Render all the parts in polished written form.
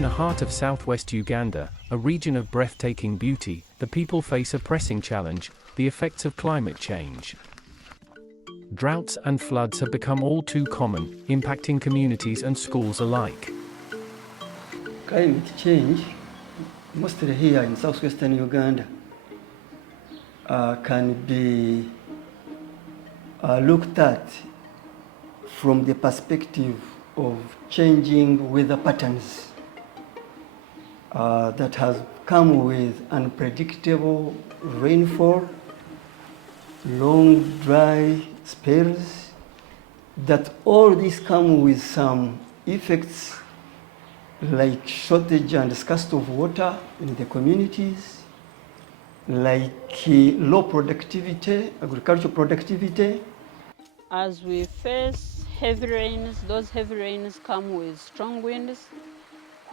In the heart of southwest Uganda, a region of breathtaking beauty, the people face a pressing challenge: the effects of climate change. Droughts and floods have become all too common, impacting communities and schools alike. Climate change, mostly here in southwestern Uganda, can be looked at from the perspective of changing weather patterns that has come with unpredictable rainfall, long dry spells, that all these come with some effects like shortage and scarcity of water in the communities, like low productivity, agricultural productivity. As we face heavy rains, those heavy rains come with strong winds,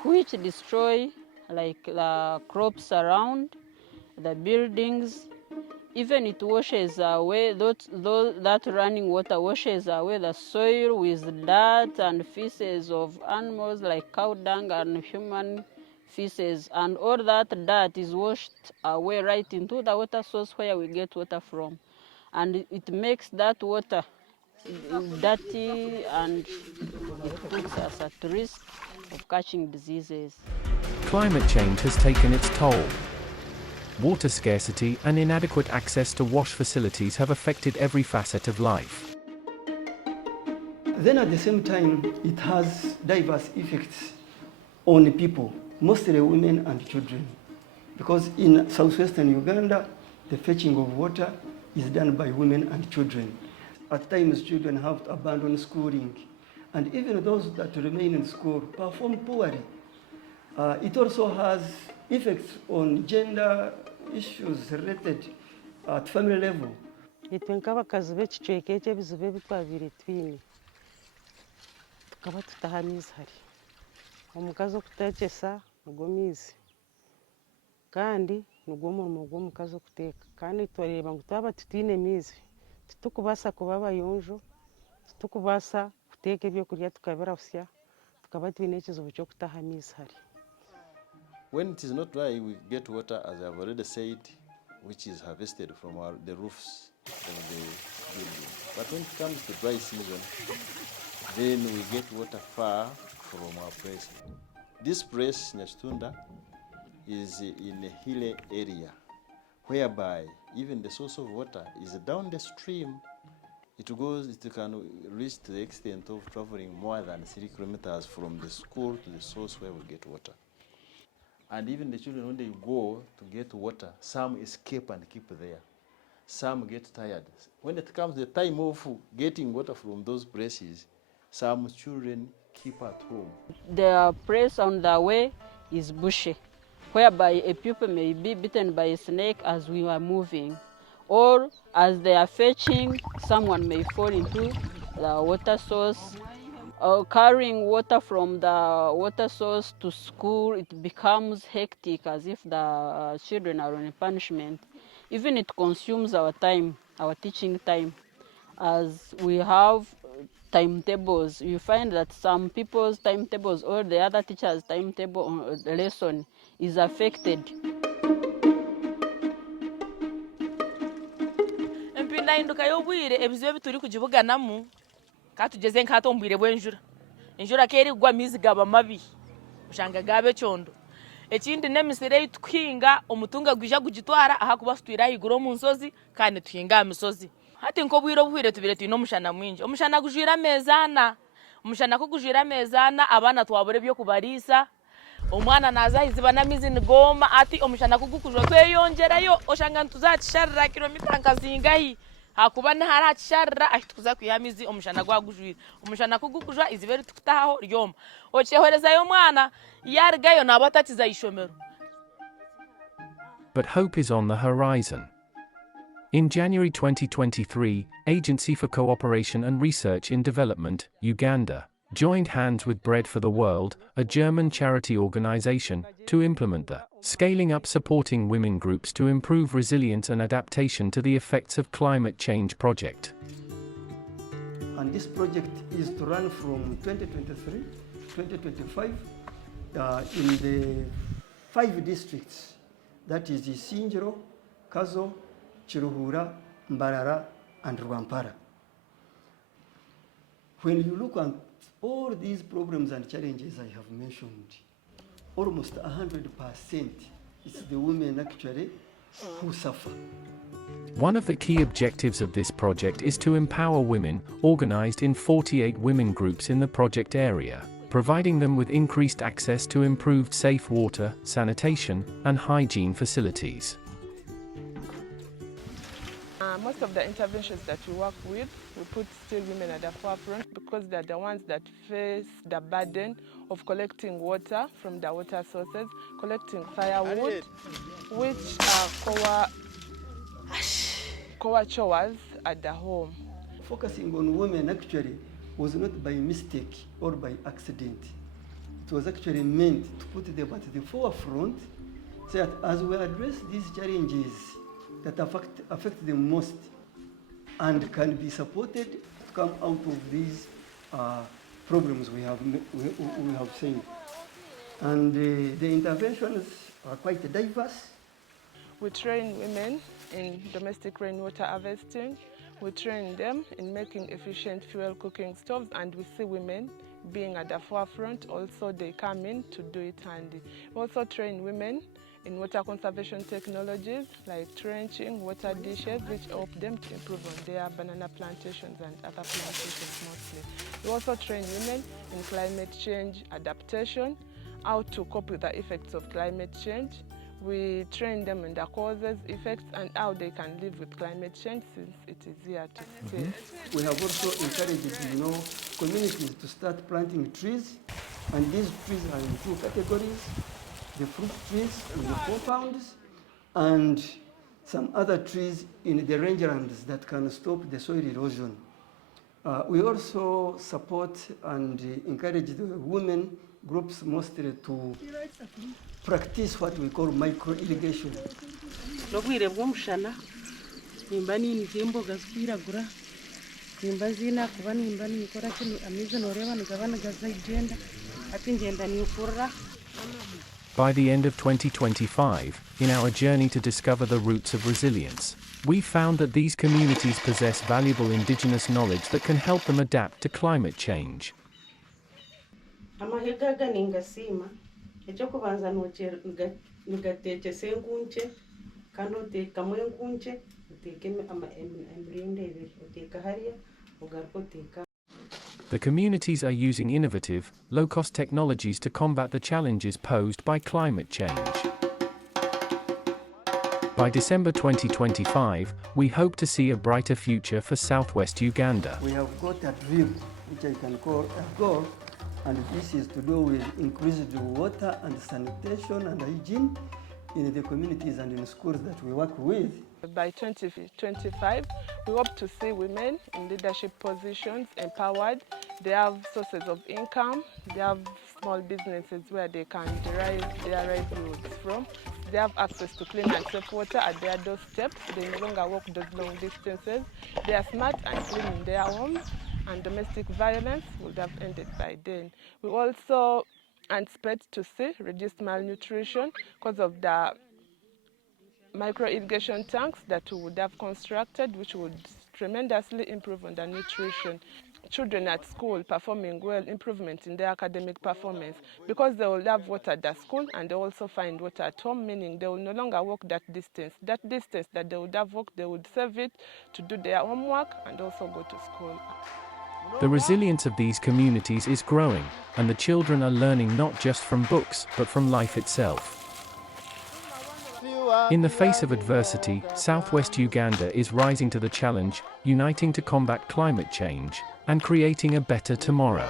which destroy like the crops around, the buildings. Even it washes away, that running water washes away the soil with dirt and feces of animals like cow dung and human feces. And all that dirt is washed away right into the water source where we get water from. And it makes that water dirty, and it puts us at risk of catching diseases. Climate change has taken its toll. Water scarcity and inadequate access to wash facilities have affected every facet of life. Then at the same time, it has diverse effects on people, mostly women and children. Because in southwestern Uganda, the fetching of water is done by women and children. At times, children have to abandon schooling. And even those that remain in school perform poorly. It also has effects on gender issues related at family level. Itwe nk'abakazi b'ekicweka eki ebizibu ebi twabaire twine tukaba tutaha amaizi hari omukazi okutekyesa nigwo maizi kandi nigwo murimo gw'omukazi okuteeka kandi twareeba ngu twaba tutaine maizi titukubaasa kuba abayonjo, titukubaasa kuteeka ebyokurya tukabirasya, tukaba twine ekizibu ky'okutaha amaizi hari. When it is not dry, we get water, as I've already said, which is harvested from the roofs of the building. But when it comes to dry season, then we get water far from our place. This place, Nyashitunda, is in a hilly area, whereby even the source of water is down the stream. It can reach to the extent of traveling more than 3 kilometers from the school to the source where we get water. And even the children, when they go to get water, some escape and keep there. Some get tired. When it comes the time of getting water from those places, some children keep at home. The place on the way is bushy, whereby a pupil may be bitten by a snake as we are moving. Or as they are fetching, someone may fall into the water source. Carrying water from the water source to school, it becomes hectic, as if the children are on a punishment. Even it consumes our time, our teaching time, as we have timetables. You find that some people's timetables or the other teachers' timetable on the lesson is affected. Empindahinduka y'obwire ebizibu ebi turi kugibuganamu katugeze nk'ato ombwire bw'enjura. Enjura keri kugwa amaizi gaba mabi ushanga gabe ekyondo. Ekindi n'emisiri ei tukuhinga omutunga gwija kugitwara ahakuba tutwire ahaiguru omu nsozi kandi tuhinga aha misozi. Hati nk'obwire obuhwire tubire twine omushana mwingi. Omushana gujwire amezi 4. Omushana kugujwire amezi 4 abaana twabura ebyokubariisa. Omwana naza iziba n'amaizi nigoma ati omushana kugukujwa tweyongerayo oshanga ntuzakisharira kilomita nkazingahi. Hakuba naharakisharira ahitukuza kwiha amaizi omushana gwagujwire. Omushana kugukujwa izibe tukutahaho ryoma. Okyehorezayo omwana yarigayo naba atatiza ishomero. But hope is on the horizon. In January 2023, Agency for Cooperation and Research in Development, Uganda, joined hands with Bread for the World, a German charity organization, to implement the Scaling Up Supporting Women Groups to Improve Resilience and Adaptation to the Effects of Climate Change project. And this project is to run from 2023 to 2025, in the 5 districts, that is Sinjiro, Kazo, Chiruhura, Mbarara, and Rwampara. When you look at all these problems and challenges I have mentioned, almost 100% it's the women actually who suffer. One of the key objectives of this project is to empower women, organized in 48 women groups in the project area, providing them with increased access to improved safe water, sanitation, and hygiene facilities. Most of the interventions that we work with, we put still women at the forefront because they're the ones that face the burden of collecting water from the water sources, collecting firewood, which are core chores at the home. Focusing on women actually was not by mistake or by accident. It was actually meant to put them at the forefront so that as we address these challenges that affect them most and can be supported to come out of these problems we have seen. And the interventions are quite diverse. We train women in domestic rainwater harvesting. We train them in making efficient fuel cooking stoves, and we see women being at the forefront. Also, they come in to do it handy. We also train women in water conservation technologies like trenching, water dishes, which help them to improve on their banana plantations and other plantations mostly. We also train women in climate change adaptation, how to cope with the effects of climate change. We train them in the causes, effects, and how they can live with climate change since it is here to stay. We have also encouraged, communities to start planting trees, and these trees are in 2 categories: the fruit trees in the compounds, and some other trees in the rangelands that can stop the soil erosion. We also support and encourage the women groups mostly to practice what we call micro-irrigation. Nobwire bw'omushana nimba ninika emboga zikwiragura nimba zina kuba nimba nikora kino amaizi noreeba nigaba nigazaigyenda ati ngenda ninfurira. By the end of 2025, in our journey to discover the roots of resilience, we found that these communities possess valuable indigenous knowledge that can help them adapt to climate change. Amahega aga ningasiima ekyokubanza nigatekyesa enkunche kandi oteekamu enkunche oteekemu emirundi 2 oteeka hariya ogaruka oteeka. The communities are using innovative, low-cost technologies to combat the challenges posed by climate change. By December 2025, we hope to see a brighter future for Southwest Uganda. We have got a dream, which I can call a goal, and this is to do with increased water and sanitation and hygiene in the communities and in schools that we work with. By 2025, we hope to see women in leadership positions empowered. They have sources of income, they have small businesses where they can derive their livelihoods from. They have access to clean and safe water at their doorsteps. They no longer walk those long distances. They are smart and clean in their homes, and domestic violence would have ended by then. We also anticipate to see reduced malnutrition because of the micro-irrigation tanks that we would have constructed, which would tremendously improve on the nutrition. Children at school performing well, improvement in their academic performance, because they will have water at the school and they also find water at home, meaning they will no longer walk that distance. That distance that they would have walked, they would save it to do their homework and also go to school. The resilience of these communities is growing, and the children are learning not just from books, but from life itself. In the face of adversity, Southwest Uganda is rising to the challenge, uniting to combat climate change, and creating a better tomorrow.